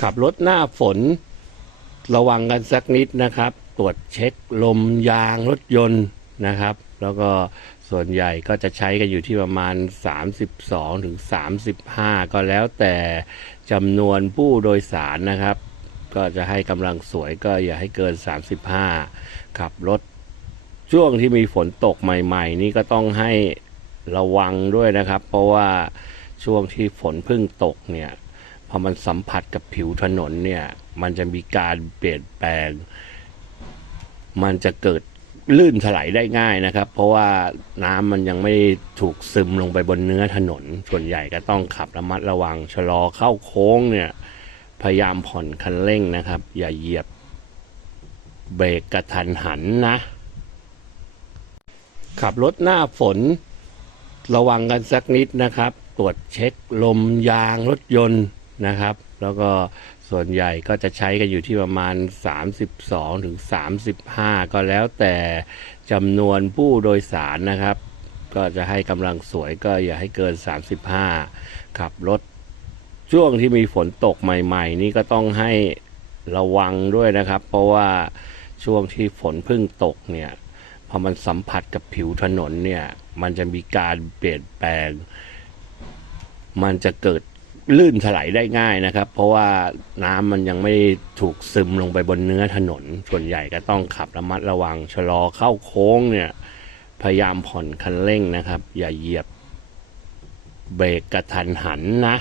ขับรถหน้าฝน ระวังกันสักนิดนะครับ ตรวจเช็คลมยางรถยนต์นะครับ แล้วก็ส่วนใหญ่ก็จะใช้กันอยู่ที่ประมาณ 32ถึง35 ก็แล้วแต่จำนวนผู้โดยสารนะครับ ก็จะให้กำลังสวยก็อย่าให้เกิน 35 ขับรถช่วงที่มีฝนตกใหม่ ๆ นี่ก็ต้องให้ระวังด้วยนะครับ เพราะว่าช่วงที่ฝนเพิ่งตกเนี่ย พอมันสัมผัสกับผิวถนนเนี่ย มันจะมีการเปลี่ยนแปลง มันจะเกิดลื่นถลายได้ง่ายนะครับ เพราะว่าน้ำมันยังไม่ถูกซึมลงไปบนเนื้อถนน ส่วนใหญ่ก็ต้องขับระมัดระวังชะลอเข้าโค้งเนี่ย พยายามผ่อนคันเร่งนะครับ อย่าเหยียบเบรกกระทันหันนะ ขับรถหน้าฝน ระวังกันสักนิดนะครับ ตรวจเช็คลมยางรถยนต์ นะครับ แล้วก็ส่วนใหญ่ก็จะใช้กันอยู่ที่ประมาณ 32 ถึง 35 ก็แล้วแต่จำนวนผู้โดยสารนะครับ ก็จะให้กำลังสวยก็อย่าให้เกิน 35 ขับรถช่วงที่มีฝนตกใหม่ ๆ นี่ก็ต้องให้ระวังด้วยนะครับ เพราะว่าช่วงที่ฝนเพิ่งตกเนี่ยพอมันสัมผัสกับผิวถนนเนี่ย มันจะมีการเปลี่ยนแปลง มันจะเกิด ลื่นถลายได้ง่ายนะครับ เพราะว่าน้ำมันยังไม่ถูกซึมลงไปบนเนื้อถนน ส่วนใหญ่ก็ต้องขับระมัดระวังชะลอเข้าโค้งเนี่ย พยายามผ่อนคันเร่งนะครับ อย่าเหยียบเบรกกระทันหันนะ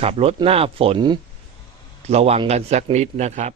ขับรถหน้าฝนระวังกันสักนิดนะครับ